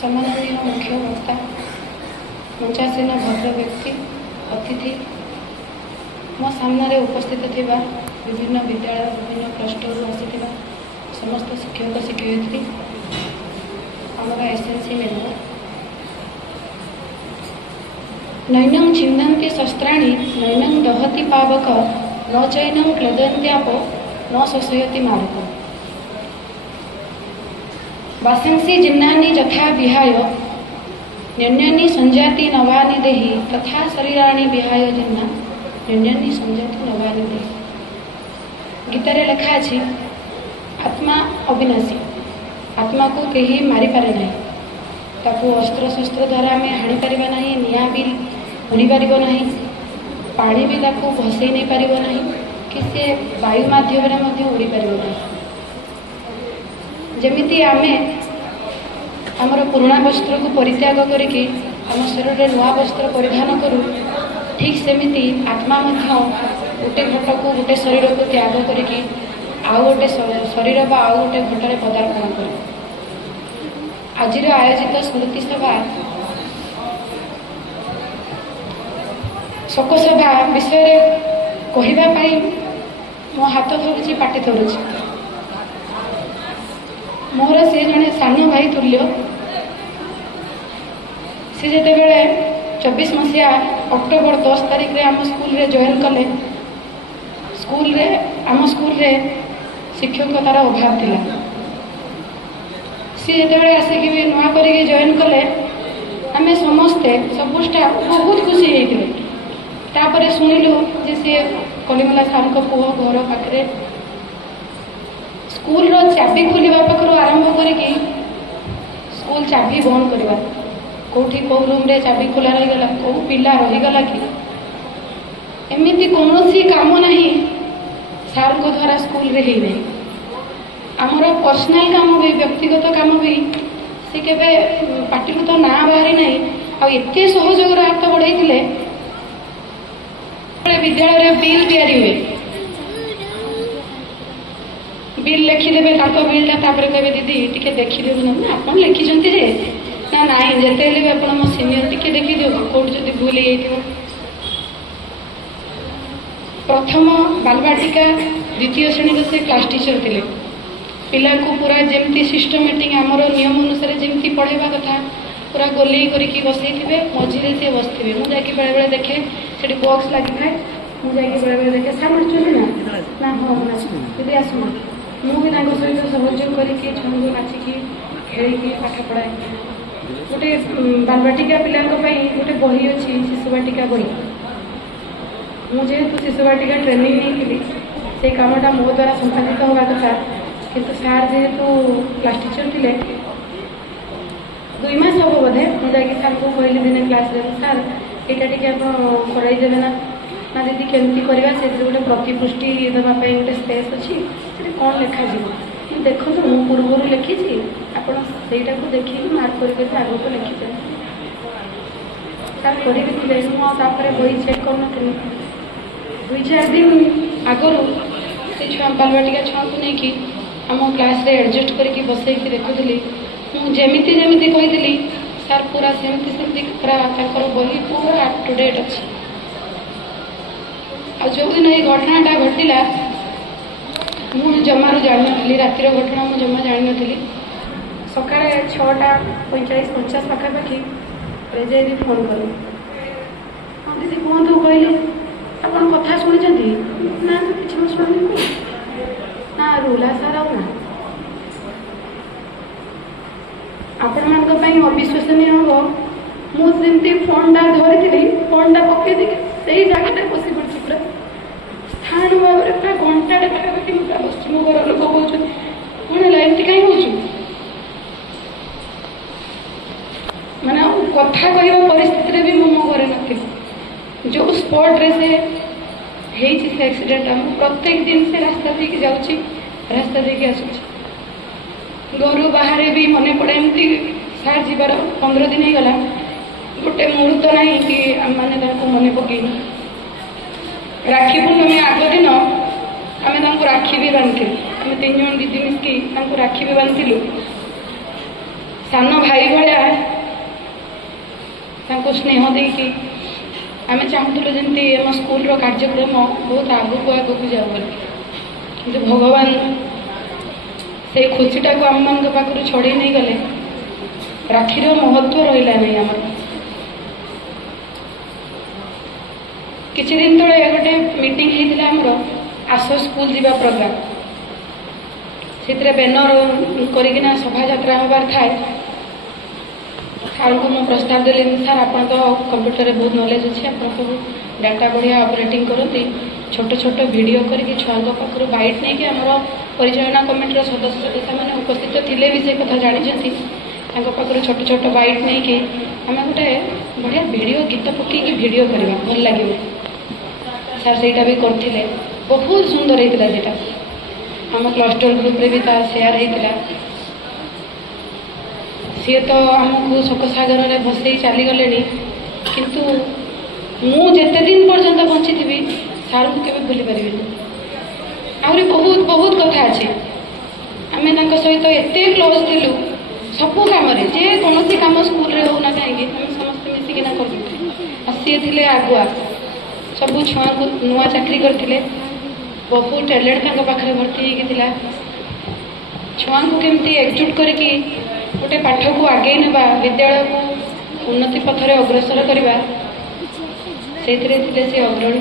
सम्माननीय मुख्य वक्ता मंचासीन भद्र व्यक्ति अतिथि मो सामने उपस्थित थिबा विभिन्न विद्यालय विभिन्न क्लस्टर आसीथिबा समस्त शिक्षक शिक्षयित्री आमर एसएनसी मेंबर नैनं छिन्दन्ति शस्त्राणि नैनं दहति पावक न चैनं क्लदन्त्यापो न शोषयति मारुक वासंसि जिन्नानि यथा विहाय न्यन्यानि संजाति नवानि देहि तथा शरीराणि विहाय जिन्ना न्यन्यानि संजाति नवानि देहि। गीतारे लिखा अछि आत्मा अविनाशी, आत्मा को कहीं मारी पारे नहीं, ताकू अस्त्र शस्त्र द्वारा आम हाणी पारिबा नहीं, निआं भी उड़ी पारिबो नहीं, पानी भी ताकू भसई नहीं पारिबो नहीं कि से वायु माध्यम उड़ी पारिबो नहीं। जमिति आमे आमर पुराणा वस्त्र को परित्याग करिकी आम शरीर में नुआ वस्त्र परिधान करूँ, ठीक सेमिति आत्मा गोटे घट को गोटे शरीर को त्याग करिकी आउ गोटे शरीर बा आउ गोटे घटरे पदार्पण कर। आज आयोजित स्मृति सभा शोकसभा विषय कहवाई मो हाथ धरुची पाटी धरुची। मोर से जड़े सान भाई तुल्य सी जिते बेले 24 मसीहा अक्टोबर 10 तारिख रे आम स्कूल रे जॉइन कले। स्कूल रे आम स्कूल रे शिक्षकतार अभाव थिला। सी जिते बेले आसिक भी नुआ करिके जॉइन कले आमे समस्ते सब स्टाफ बहुत खुशी होइतिले। तापरे सुनिलु जे से कलिमला सार को पुओ घर पाखरे स्कूल रो चाबी खोलिबा पाखरो आरंभ करिकी स्कूल चाबी बंद करवा कोठी को रूम रे चाबी खोला रही गला को पिला रही गला कि एमिति कोनोसी काम नहीं सार को द्वारा स्कूल रे ही नहीं। हमर पर्सनल काम भी व्यक्तिगत काम भी से केबे पार्टी तो ना बाहरी नहीं आ एते सहयोग हाथ बढ़ाइथिले। विद्यालय रे बिल तैयारी हुए, बिल लिखिदेवे बिलटा कहे दीदी टी देखीदेव ना आप लिखिं जे ना नाई जिते भी आप मो सीनियर टी देखीदेव कौट जब भूल हो। प्रथम बालबाटिका द्वितीय श्रेणी से क्लास टीचर थे। पिला को पूरा जमती सिस्टमेटिक आमर नियम अनुसार जमती पढ़ेवा कथा पूरा गोल करके बसई थे। मझे से बसते मुझे बेले बेले देखे से बॉक्स लगी था मुझे बेले बेले देखे सार मार्च ना हाँ दीदी आसना मुझे सहित सहयोग करके छुआ नाचिकी खेल पाठ पढ़ाए। गोटे बालबाटिका पिला गोटे बही अच्छी शिशुबाटिका बही मुझे शिशुबाटिका ट्रेनिंग नहीं से कामटा मो द्वारा संपादित होगा कथा किंतु सार जेहेतु क्लास टीचर थे 2 मास हम बोधे मुझे सार को कहली दिने क्लास सार यहाँ टी कराइदेवे ना ना दीदी केमती करवा से गोटे प्रतिपुष्टि देवाई गोटे स्पेस अच्छी कौन लिखा देखो तो मुझे पूर्व लिखी आप देखिए मार्क करके आगे को लिखिदे सार कर बही चेक कर 2-4 दिन आगु से छुआ बालबाटिका छुआ को लेकिन आम क्लास रे एडजस्ट करके बसई देखुली मुझे जमी कही सार पूरा सेमती सेमती पूरा बही पूरा अप टू डेट अच्छी। जो दिन ये घटनाटा घटला मुझे जमार जान नी रातिर घटना मुझे जमा जान नी सका 6:45-50 पाखापाखि रेजाई फोन कल हाँ दीदी कहतु कहले आप कथा शुणी ना कि शुणी ना रोला सार आना आपण मान अविश्वसनीय हम मुझे फोनटा धरी फोनटा पकई से जगह बसी पड़ी पूरा स्थान भाव में पूरा घंटाटे पाखापाखि पूरा बस मो घर लोक कौन कौन एमती कहीं हो माने कथा कहवा परिस्थिति भी मो घरे नी जो स्पॉट रे से एक्सीडेंट हम प्रत्येक दिन से रास्ता देके जाऊँगी रास्ता देके आसूँ घर बाहर भी मन पड़े एमती सार जीवार 15 दिन होगा गोटे मुहूर्त ना कि आम मैंने मन पकईन राखी पूर्णमी आग दिन आम राखी भी बांधि आम 3 जन दीदी मिसकी राखी भी बांधिलु सान भाई भाया ତାଙ୍କୁ ସ୍ନେହ ଦେଇକି ଆମେ ଚାହୁଁଥିଲୁ ଯେମିତି ଆମ ସ୍କୁଲର କାର୍ଯ୍ୟକ୍ରମ ବହୁତ ଆଗକୁ ଆଗକୁ ଯାଉ ବୋଲି, କିନ୍ତୁ ଭଗବାନ ସେଇ ଖୁସିଟାକୁ ଆମମାନଙ୍କ ପାଖରୁ ଛଡ଼େଇ ନେଇଗଲେ। ରାକ୍ଷୀର ମହତ୍ଵ ରହିଲା ନାହିଁ ଆମର। କିଛି ଦିନ ତଳେ ଗୋଟେ ମିଟିଂ ହେଇଥିଲା ଆମର ଆସ ସ୍କୁଲ ଯିବା ପ୍ରୋଗ୍ରାମ। ସେଥିରେ ବ୍ୟାନର କରିକିନା ଶୋଭାଯାତ୍ରା ହେବାର ଥାଏ। ସାର୍ଙ୍କୁ ମୁଁ ପ୍ରସ୍ତାବ ଦେଲି, ସାର୍ ଆପଣ ତ କମ୍ପ୍ୟୁଟରରେ ବହୁତ ନଲେଜ ଅଛି, ଆପଣ ସବୁ ଡାଟା ବଢ଼ିଆ ଅପରେଟିଂ କରନ୍ତି, ଛୋଟ ଛୋଟ ଭିଡ଼ିଓ କରିକି ଛୁଆଙ୍କ ପାଖରୁ ବାଇଟ୍ ନେଇକି ଆମର ପରିଚାଳନା କମିଟିର ସଦସ୍ୟମାନେ ଉପସ୍ଥିତ ଥିଲେ ବି ସେ କଥା ଜାଣିଛନ୍ତି। ତାଙ୍କ ପାଖରୁ ଛୋଟ ଛୋଟ ବାଇଟ୍ ନେଇକି ଆମେ ଗୋଟେ ବଢ଼ିଆ ଭିଡ଼ିଓ ଗୀତ ପକେଇକି ଭିଡ଼ିଓ କରିବା, ଭଲ ଲାଗିବ। ସାର୍ ସେଇଟା ବି କରିଥିଲେ, ବହୁତ ସୁନ୍ଦର ହେଇଥିଲା ସେଇଟା। ଆମ କ୍ଲଷ୍ଟର ଗ୍ରୁପରେ ବି ତା ସେୟାର ହେଇଥିଲା। ସିଏ ତ ଆମକୁ ଶୋକସାଗରରେ ଭସେଇ ଚାଲିଗଲେଣି, କିନ୍ତୁ ମୁଁ ଯେତେ ଦିନ ପର୍ଯ୍ୟନ୍ତ ବଞ୍ଚିଥିବି ସାର୍ଙ୍କୁ କେବେ ଭୁଲି ପାରିବିନି। ଆହୁରି ବହୁତ ବହୁତ କଥା ଅଛି। ଆମେ ତାଙ୍କ ସହିତ ଏତେ କ୍ଲୋଜ୍ ଥିଲୁ, ସବୁ କାମରେ, ଯେକୌଣସି କାମ ସ୍କୁଲରେ ହେଉନା କାହିଁକି ଆମେ ସମସ୍ତେ ମିଶିକିନା କରିଦେଉଥିଲୁ। ଆଉ ସିଏ ଥିଲେ ଆଗୁଆ, ସବୁ ଛୁଆଙ୍କୁ ନୂଆ ଚାକିରି କରିଥିଲେ, ବହୁତ ଟ୍ୟାଲେଣ୍ଟ ତାଙ୍କ ପାଖରେ ଭର୍ତ୍ତି ହେଇକି ଥିଲା। ଛୁଆଙ୍କୁ କେମିତି ଏକଜୁଟ କରିକି ଗୋଟେ ପାଠକୁ ଆଗେଇ ନେବା, ବିଦ୍ୟାଳୟକୁ ଉନ୍ନତି ପଥରେ ଅଗ୍ରସର କରିବା, ସେଇଥିରେ ଥିଲେ ସେ ଅଗ୍ରଣୀ।